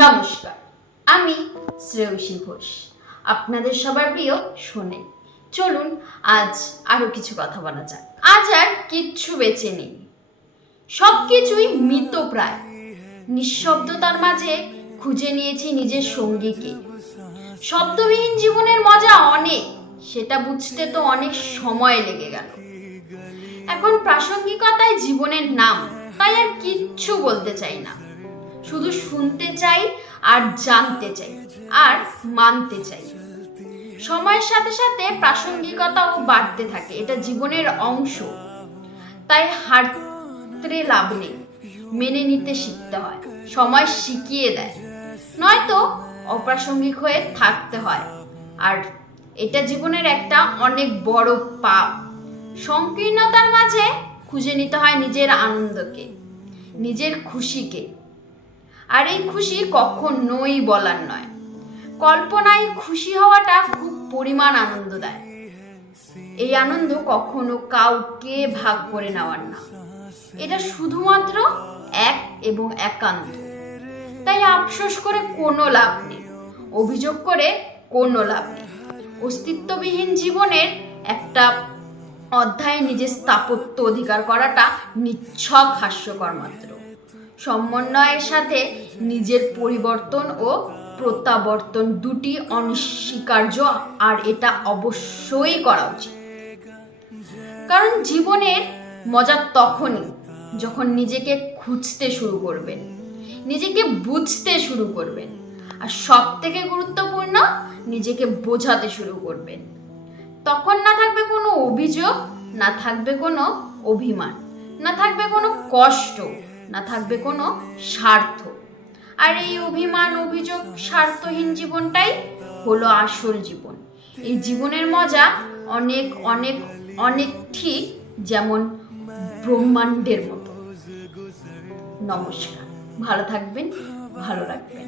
নমস্কার, আমি শ্রেয়সী ঘোষ, আপনাদের সবার প্রিয় শোনে। চলুন আজ আরো কিছু কথা বলা যাক। আজ আর কিচ্ছু বেঁচে নেই, সব কিছুই মৃতপ্রায়। নিঃশব্দতার মাঝে খুঁজে নিয়েছি নিজের সঙ্গীকে। শব্দবিহীন জীবনের মজা অনেক, সেটা বুঝতে তো অনেক সময় লেগে গেল। এখন প্রাসঙ্গিকতায় জীবনের নাম, তাই আর কিচ্ছু বলতে চাই না। শুধু শুনতে চাই আর জানতে চাই আর মানতে চাই। সময়ের সাথে সাথে প্রাসঙ্গিকতাও বাড়তে থাকে, এটা জীবনের অংশ। তাই হারতে লাভ নেই, মেনে নিতে শিখতে হয়। সময় শিখিয়ে দেয়, নয়তো অপ্রাসঙ্গিক হয়ে থাকতে হয়। আর এটা জীবনের একটা অনেক বড় পাপ। সংকীর্ণতার মাঝে খুঁজে নিতে হয় নিজের আনন্দকে, নিজের খুশিকে। আর এই খুশি কখনোই বলার নয়। কল্পনায় খুশি হওয়াটা খুব পরিমাণ আনন্দ দেয়। এই আনন্দ কখনো কাউকে ভাগ করে নেওয়ার না, এটা শুধুমাত্র এক এবং একান্ত। তাই আফসোস করে কোনো লাভ নেই, অভিযোগ করে কোনো লাভ নেই। অস্তিত্ববিহীন জীবনের একটা অধ্যায়ে নিজের স্থাপত্য অধিকার করাটা নিছক হাস্যকর মাত্র। সমন্বয়ের সাথে নিজের পরিবর্তন ও প্রত্যাবর্তন দুটি অনস্বীকার্য, আর এটা অবশ্যই করা উচিত। কারণ জীবনের মজা তখনই যখন নিজেকে খুঁজতে শুরু করবেন, নিজেকে বুঝতে শুরু করবেন, আর সব থেকে গুরুত্বপূর্ণ, নিজেকে বোঝাতে শুরু করবেন। তখন না থাকবে কোনো অভিযোগ, না থাকবে কোনো অভিমান, না থাকবে কোনো কষ্ট, না থাকবে কোনো স্বার্থ। আর এই অভিমান, অভিযোগ, স্বার্থহীন জীবনটাই হলো আসল জীবন। এই জীবনের মজা অনেক অনেক অনেক, ঠিক যেমন ব্রহ্মাণ্ডের মতো। নমস্কার, ভালো থাকবেন, ভালো রাখবেন।